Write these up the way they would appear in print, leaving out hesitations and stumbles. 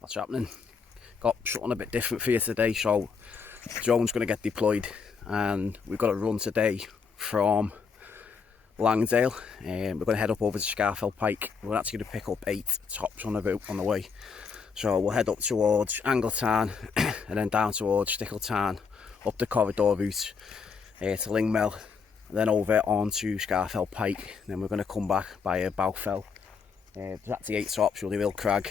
What's happening? Got something a bit different for you today. So the drone's going to get deployed and we've got a run today from Langdale. We're going to head up over to Scafell Pike. We're actually going to pick up 8 tops on the way. So we'll head up towards Angletown and then down towards Stickletown, up the corridor route to Lingmell, and then over onto Scafell Pike. Then we're going to come back by Bowfell. There's actually 8 tops, really real Crag,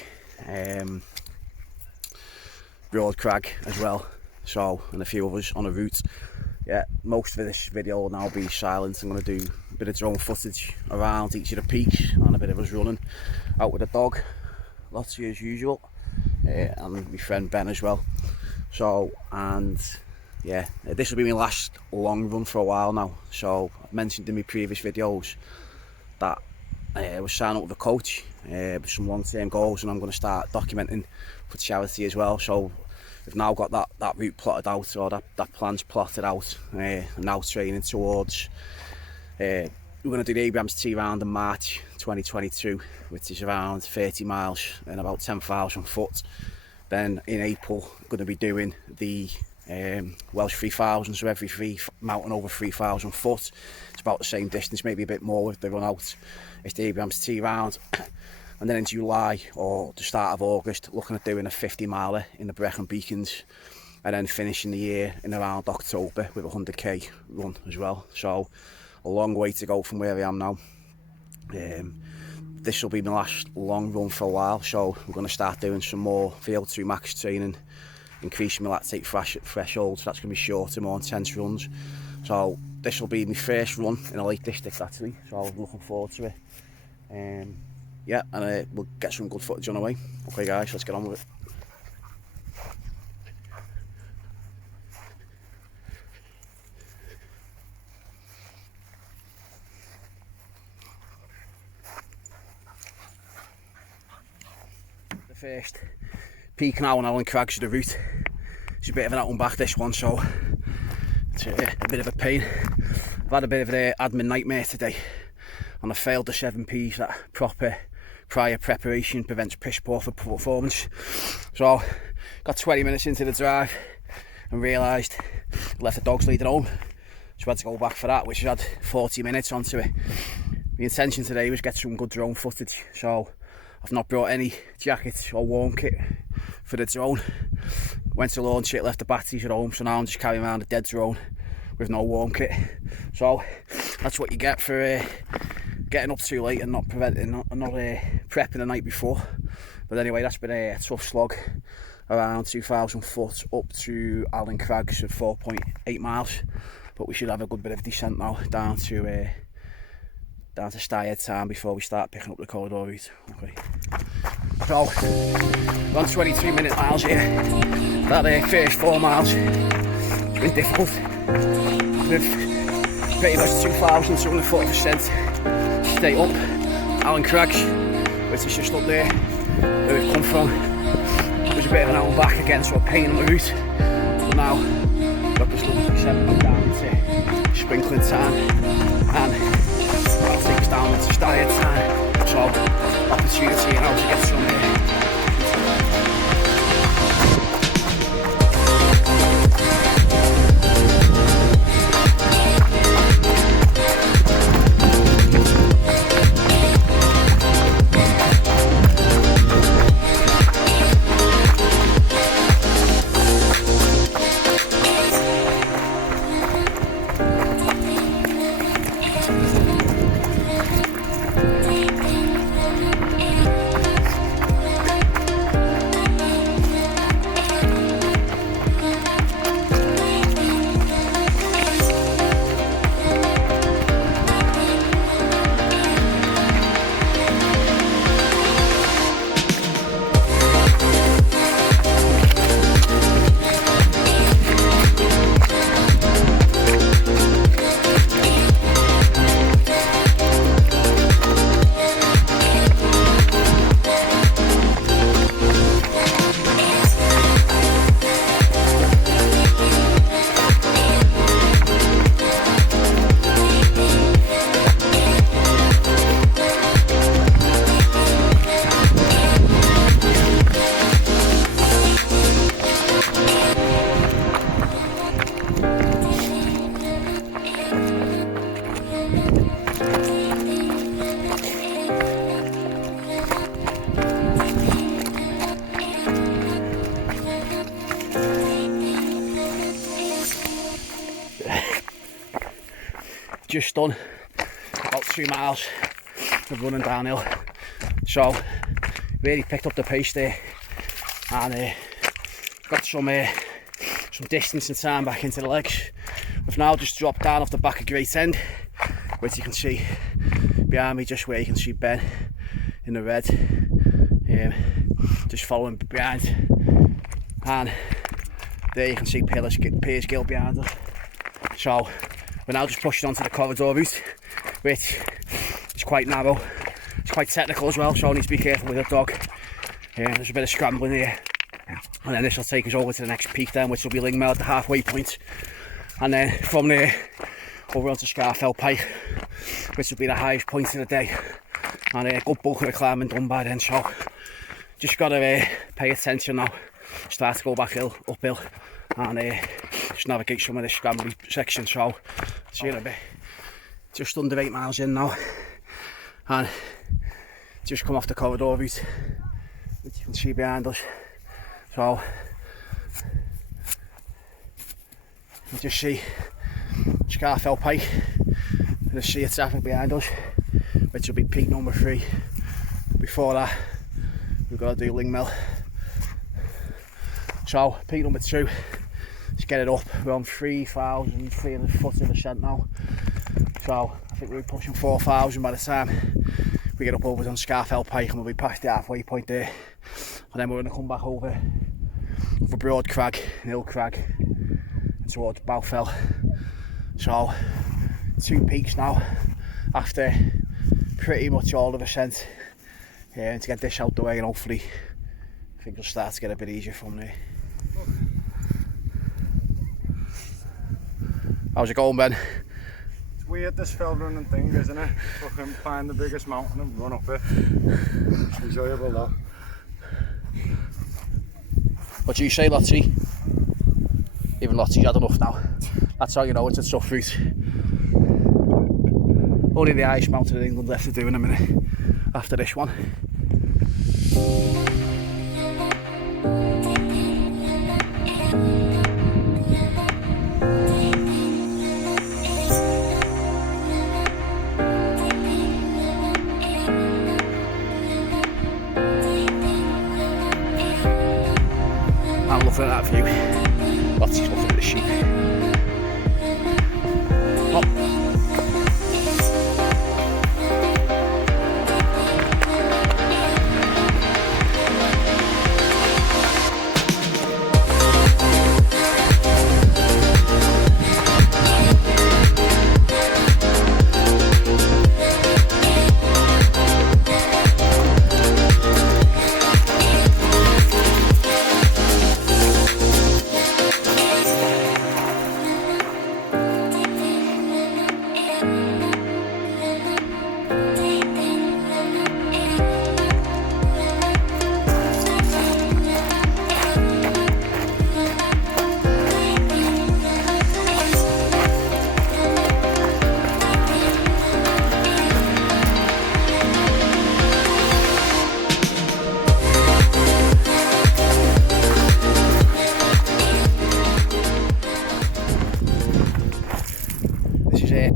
broad Crag as well. So, and a few others on the route. Yeah, most of this video will now be silent. I'm going to do a bit of drone footage around each of the peaks and a bit of us running out with the dog, lots of you as usual, and my friend Ben as well. So, and yeah, this will be my last long run for a while now. So I mentioned in my previous videos that I was signing up with a coach with some long-term goals, and I'm going to start documenting for charity as well. So we've now got that route plotted out, or that plan's plotted out, and now training towards we're going to do the Abraham's T round in March 2022, which is around 30 miles and about 10,000 foot. Then in April we're going to be doing the Welsh 3000, so every mountain over 3,000 foot. It's about the same distance, maybe a bit more with the run out. It's the Abraham's T round. And then in July or the start of August, looking at doing a 50 miler in the Brecon Beacons, and then finishing the year in around October with a 100k run as well. So a long way to go from where I am now. This will be my last long run for a while, so we're going to start doing some more VO2 max training, increasing my lactate threshold. So that's going to be shorter, more intense runs. So this will be my first run in a Lake District actually, so I'm looking forward to it. Yeah, and we'll get some good footage on the way. Okay guys, let's get on with it. The first peak now on Crags of the route. It's a bit of an out and back this one, so it's a bit of a pain. I've had a bit of an admin nightmare today, and I failed the 7 P's. That proper prior preparation prevents piss poor for performance. So got 20 minutes into the drive and realised I left the dog's lead at home, so I had to go back for that, which had 40 minutes onto it. The intention today was get some good drone footage, so I've not brought any jackets or warm kit for the drone. Went to launch it, left the batteries at home, so now I'm just carrying around a dead drone with no warm kit. So that's what you get for getting up too late and not prepping the night before. But anyway, that's been a tough slog, around 2,000 foot up to Allen Crags of 4.8 miles. But we should have a good bit of descent now down to Steyhead Town before we start picking up the corridor route. Okay. So we're on 23-minute miles here. That first 4 miles it's been difficult. With pretty much 2,200 foot of ascent straight up Allen Crags, which is just up there where we've come from. It was a bit of an out and back again, so a pain on the route. But now we've got this lovely descent down into Sprinkling Town, and that'll take us down into Steyhead Town. So opportunity now to get some just done about 2 miles of running downhill, so really picked up the pace there, and got some distance and time back into the legs. We've now just dropped down off the back of Great End, which you can see behind me, just where you can see Ben in the red, just following behind, and there you can see Piers Gill behind us. So we're now just pushing onto the corridor route, which is quite narrow, it's quite technical as well, so I need to be careful with the dog. There's a bit of scrambling here, and then this will take us over to the next peak then, which will be Lingmell at the halfway point, and then from there over onto Scafell Pike, which will be the highest point of the day, and a good bulk of the climbing done by then. So just got to pay attention now, start to go back uphill, and just navigate some of this scrambly section. So see you in a bit. Just under 8 miles in now, and just come off the corridor route, which you can see behind us. So you just see Scafell Pike, and the sea of traffic behind us, which will be peak number 3. Before that, we've got to do Lingmell. So peak number 2, let's get it up. We're on 3,300 foot of ascent now, so I think we're pushing 4,000 by the time we get up over on Scafell Pike, and we'll be past the halfway point there, and then we're going to come back over Broad Crag, Hill Crag, and towards Bowfell. So 2 peaks now after pretty much all of ascent, to get this out the way, and hopefully things will start to get a bit easier from there. How's it going, Ben? It's weird, this fell running thing, isn't it? Fucking find the biggest mountain and run up it. Enjoyable though. What do you say, Lottie? Even Lottie's had enough now. That's how you know it's a tough route. Only the highest mountain in England left to do in a minute after this one. I'm looking at that view. Lottie's looking at the sheep. Oh.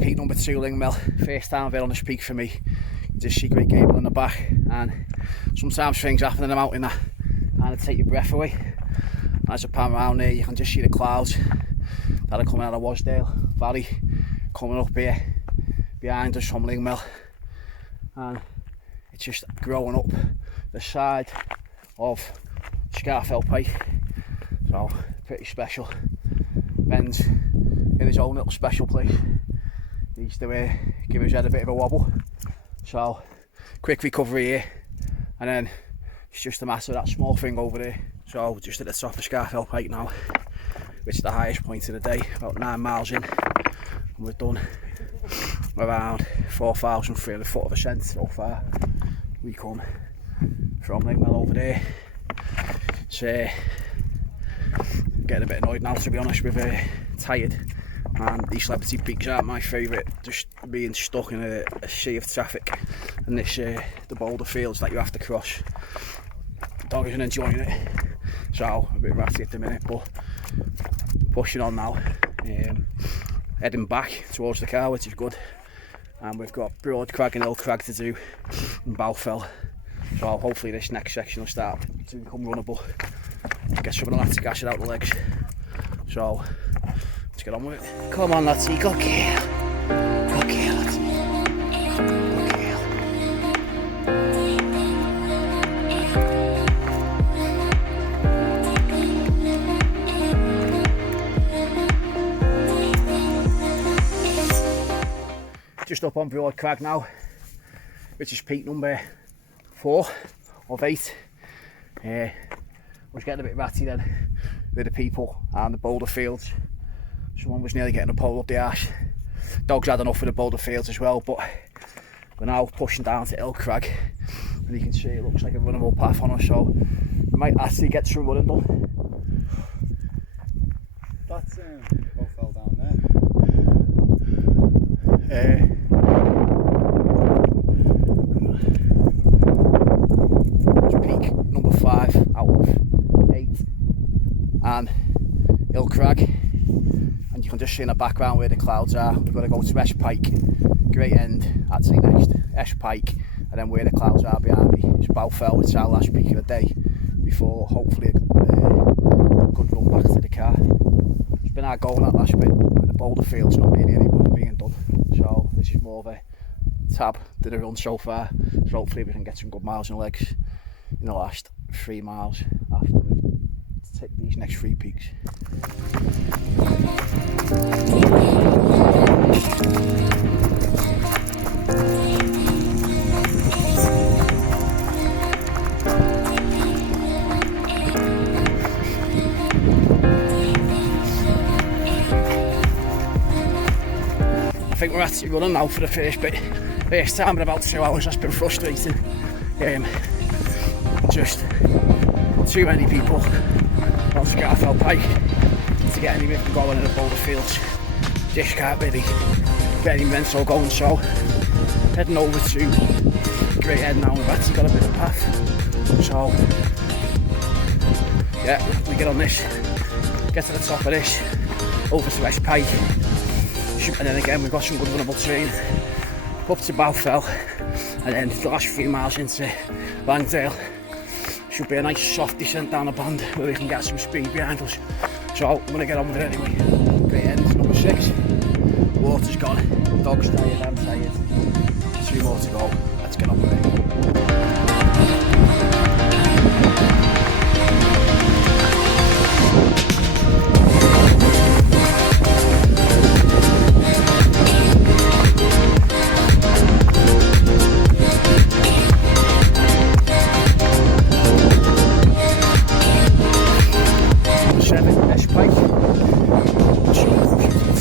Peak number 2, Lingmell. First downhill on this peak for me. You just see Great Gable in the back, and sometimes things happen in the mountain that kind of take your breath away. And as I pan around there, you can just see the clouds that are coming out of Wasdale Valley coming up here behind us from Lingmell, and it's just growing up the side of Scafell Pike. So pretty special. Ben's in his own little special place. Needs to give his head a bit of a wobble. So quick recovery here, and then it's just a matter of that small thing over there. So just at the top of Scafell Pike now, which is the highest point of the day, about 9 miles in, and we've done around 4,300 foot of ascent so far. We come from Lingmell over there. So I'm getting a bit annoyed now, to be honest, with tired, and these celebrity peaks aren't my favourite, just being stuck in a sea of traffic, and this the boulder fields that you have to cross. The dog isn't enjoying it, so a bit ratty at the minute, but pushing on now. heading back towards the car, which is good. And we've got Broad Crag and Hill Crag to do in Balfell. So hopefully this next section will start to become runnable. Get some of the lads to gas it out the legs. So let's get on with it. Come on lads, you go kill. Go kill lads. Go kill. Just up on Broad Crag now, which is peak number 4 of 8. I was getting a bit ratty then with the people and the boulder fields. Someone was nearly getting a pole up the arse. Dogs had enough of the boulder fields as well, but we're now pushing down to Hill Crag, and you can see it looks like a runnable path on us, so we might actually get some running done. That's Buffalo down there. Peak number 5 out of 8, and Hill Crag, and you can just see in the background where the clouds are. We've got to go to Esh Pike, great end actually next, Esh Pike, and then where the clouds are behind me is Balfell. It's our last peak of the day before hopefully a good run back to the car. It's been our goal that last bit with the boulder fields, not really any running being done, so this is more of a tab to the run so far, so hopefully we can get some good miles in the legs in the last 3 miles after we take these next 3 peaks. I think we're actually running now for the first bit. First time in about 2 hours. That's been frustrating. Just too many people on Scafell Pike to get any rhythm going in the boulder fields. Just can't really get any mental going, so heading over to Great Head now. We've actually got a bit of path, so yeah, we get on this, get to the top of this, over to West Pike, and then again we've got some good runnable terrain up to Balfell, and then the last few miles into Langdale should be a nice soft descent down the band where we can get some speed behind us. So I'm going to get on with it anyway. Great end, number 6. Water's gone, dog's tired, I'm tired. 2 more to go, let's get on with it.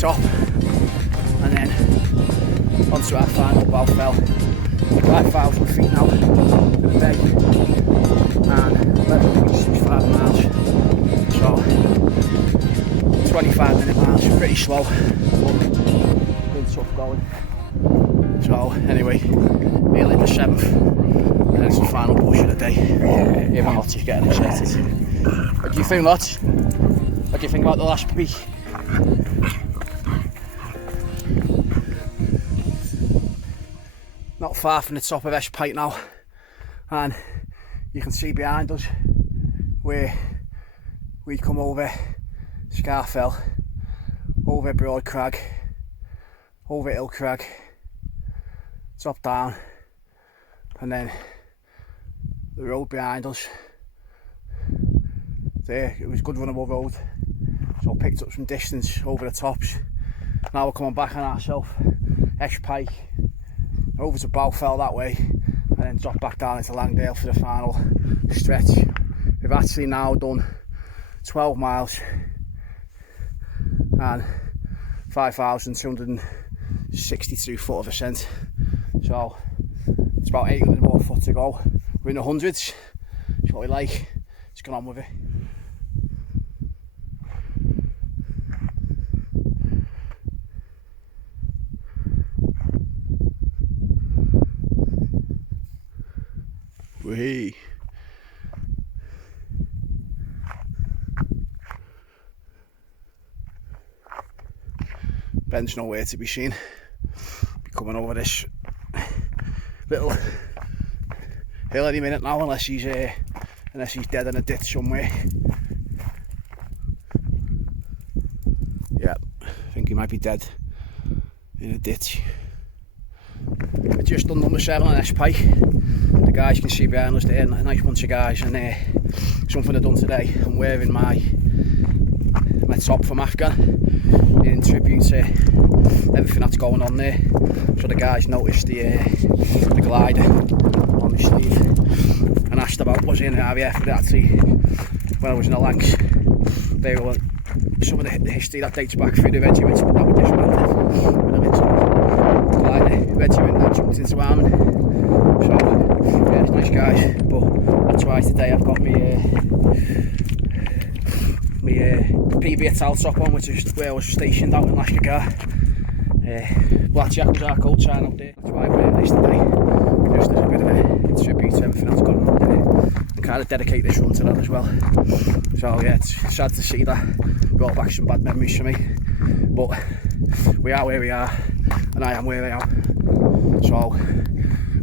Top, and then onto our final Balfell. 5,000 feet now for the day, and 11.65 miles, so 25-minute miles, pretty slow, but been tough going. So anyway, nearly the 7th, and it's the final push of the day. Even Lottie's getting excited. What do you think, Lott? What do you think about the last peak? Not far from the top of Esh Pike now, and you can see behind us where we come over Scafell, over Broad Crag, over Hill Crag, top down, and then the road behind us. There, it was a good runnable road, so I picked up some distance over the tops. Now we're coming back on ourselves, Esh Pike, over to Balfell that way, and then drop back down into Langdale for the final stretch. We've actually now done 12 miles and 5,262 foot of ascent, so it's about 800 more foot to go. We're in the hundreds, that's what we like. Let's get on with it. Hey. Ben's nowhere to be seen. Be coming over this little hill any minute now, unless he's dead in a ditch somewhere. Yeah, I think he might be dead in a ditch. We've just done number 7 on S Pike. The guys can see behind us there, a nice bunch of guys, and something I've done today, I'm wearing my top from Afghan in tribute to everything that's going on there. So the guys noticed the glider on my sleeve and asked about was in the RAF, but actually when I was in the Lancs, they were some of the history that dates back through the regiments, but that was dismantled with the glider regiment that jumped into arming. So yeah, it's nice guys, but that's why today I've got my PB towel top on, which is where I was stationed out in Lashkar. Blackjack was our coach sign up there. That's why I'm wearing this today, just as a bit of a tribute to everything that's gone on there, and kind of dedicate this run to that as well. So yeah, it's sad to see that. Brought back some bad memories for me, but we are where we are, and I am where I am. So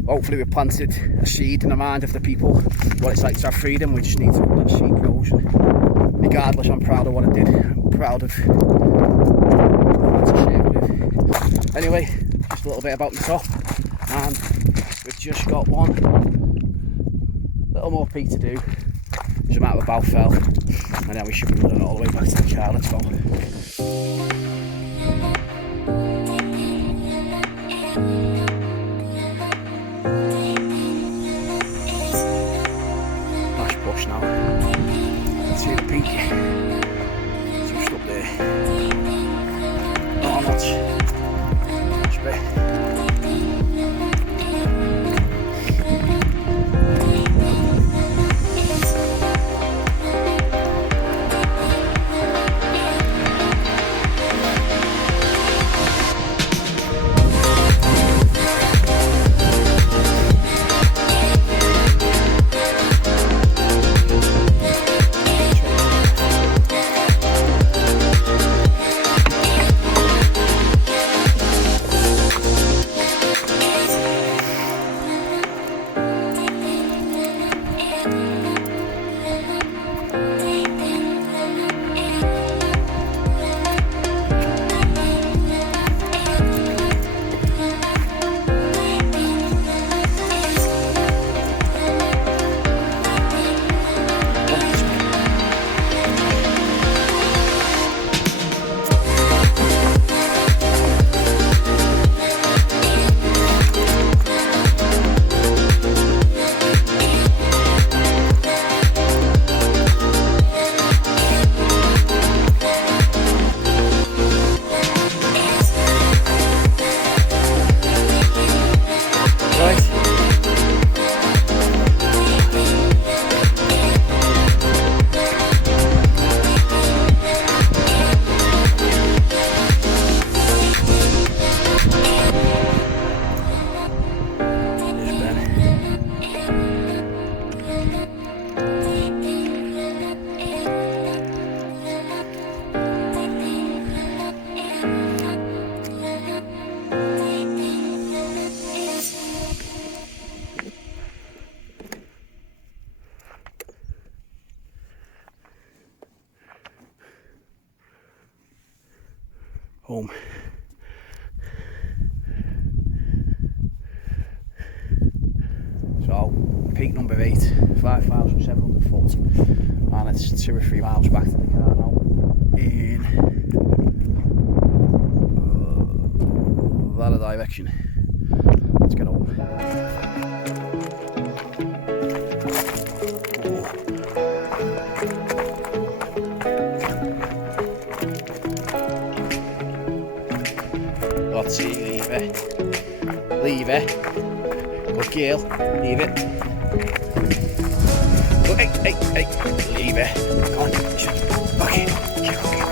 hopefully we've planted a seed in the mind of the people what it's like to have freedom. We just need to let that seed grow. Regardless, I'm proud of what I did. I'm proud of what to share with. Anyway, just a little bit about myself, and we've just got one little more peak to do. It's a matter of Scafell, and then we should be running all the way back to the car. Let's go. Nice push now. Let's see the peak. Just up there. Not much. Much better. Home. So peak number 8, 5,700 foot, and it's 2 or 3 miles back to the car now in that direction. Let's get home. Let's see, leave it, good girl, leave it, oh, hey, leave it, come on, back in, keep walking.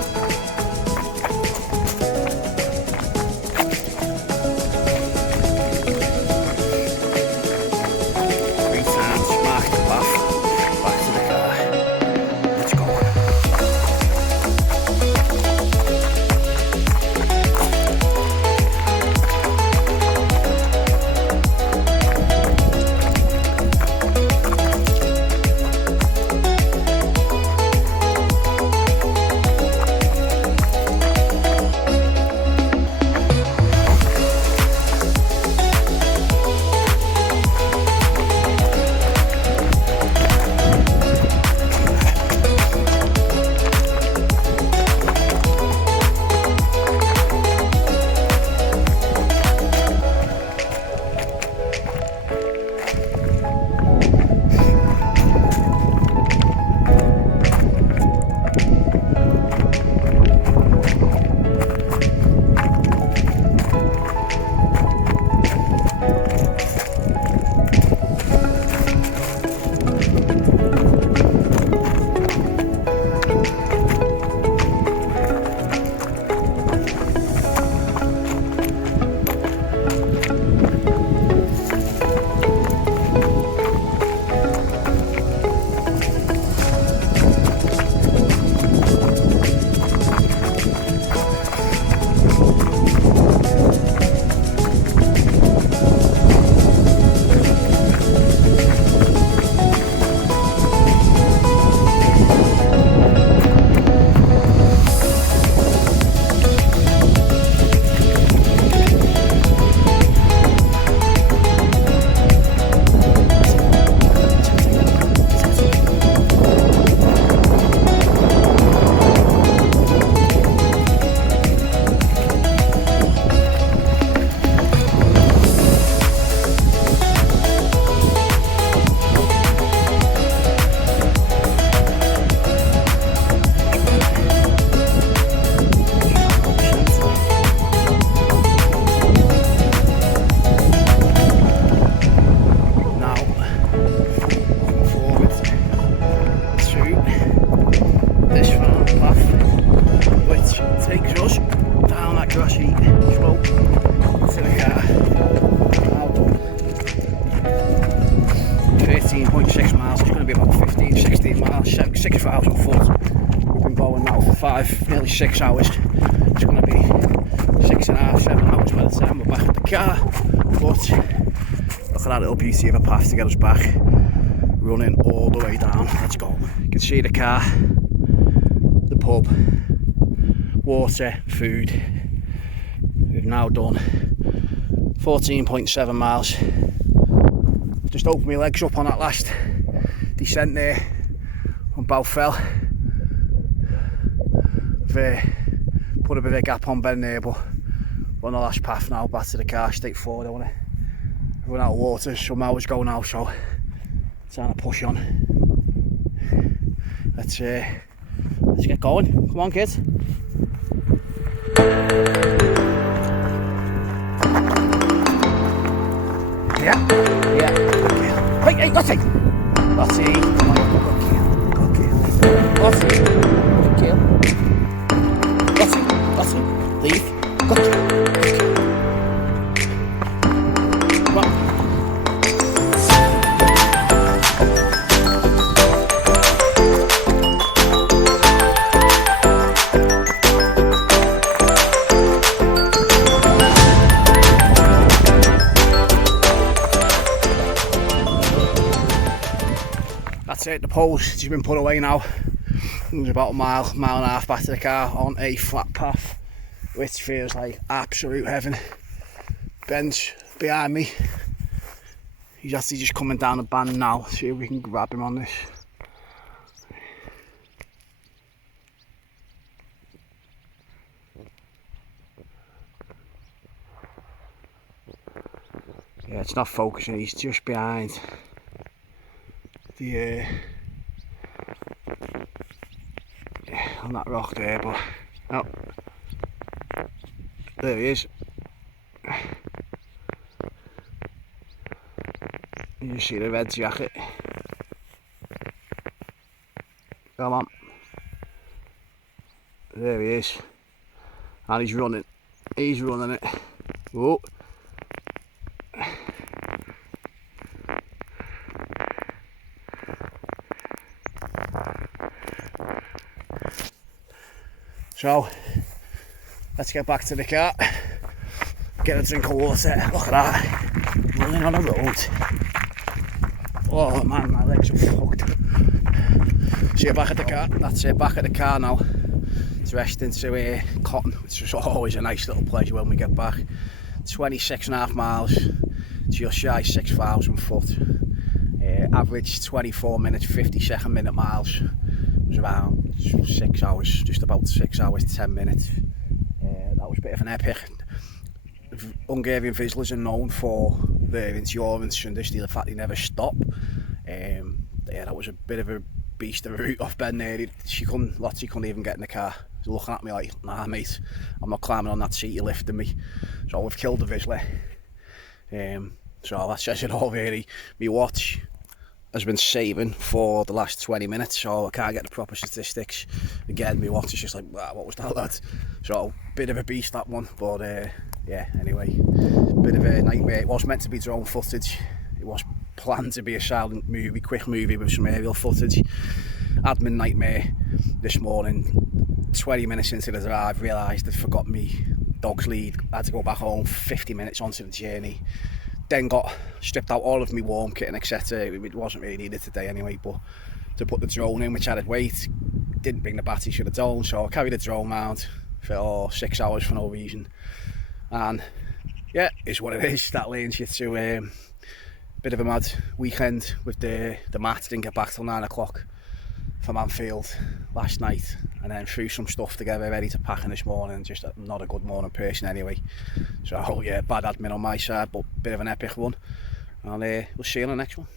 14.6 miles. It's going to be about 15, 16 miles, 6,000 foot. We've been going now for nearly 6 hours. It's going to be 6.5, 7 hours by the time we're back at the car. But look at that little beauty of a path to get us back. Running all the way down. Let's go. You can see the car, the pub, water, food. We've now done 14.7 miles. Just opened my legs up on that last descent there on Balfell. Put a bit of a gap on Ben there, but we're on the last path now, back to the car, straight forward. I want to run out of water, some hours go now, so trying to push on. Let's get going. Come on, kids. Yeah. Hey, Lottie! Lottie, come on, go, Lottie. Lottie, leave. Come on. That's it, the pole's just been put away now. It's about a mile and a half back to the car on a flat path, which feels like absolute heaven. Ben's behind me. He's actually just coming down the band now. See if we can grab him on this. Yeah, it's not focusing, he's just behind the on that rock there, but oh, there he is. You just see the red jacket. Come on, there he is, and he's running it. Whoa. So, let's get back to the car, get a drink of water. Look at that, running on a road. Oh man, my legs are fucked. See you back at the car. That's it, back at the car now. It's resting to Cotton, which is always a nice little pleasure when we get back. 26.5 miles, just shy 6,000 foot. Average 24 minutes, 52nd minute miles. It was around 6 hours, just about 6 hours, 10 minutes. That was a bit of an epic. Hungarian Vizslers are known for their endurance and just the fact they never stop. Yeah, that was a bit of a beast of a route off Ben there. Lottie couldn't even get in the car. He's looking at me like, nah mate, I'm not climbing on that seat, you're lifting me. So we've killed the Vizsla. So that says it all really. My watch has been saving for the last 20 minutes, so I can't get the proper statistics. Again, my watch is just like, wow, what was that, lad? So, bit of a beast that one, but yeah, anyway, bit of a nightmare. It was meant to be drone footage. It was planned to be a silent movie, quick movie with some aerial footage. Admin nightmare this morning. 20 minutes into the drive, realised I'd forgot me dog's lead. I had to go back home 50 minutes onto the journey. Then stripped out all of my warm kit and etc. It wasn't really needed today anyway, but to put the drone in, which added weight, didn't bring the battery to the drone, so I carried the drone mount for 6 hours for no reason. And yeah, it's what it is. That leads you to a bit of a mad weekend with the mat. Didn't get back till 9 o'clock from Anfield last night, and then threw some stuff together ready to pack in this morning. Just not a good morning person anyway. So yeah, bad admin on my side, but bit of an epic one. And we'll see you on the next one.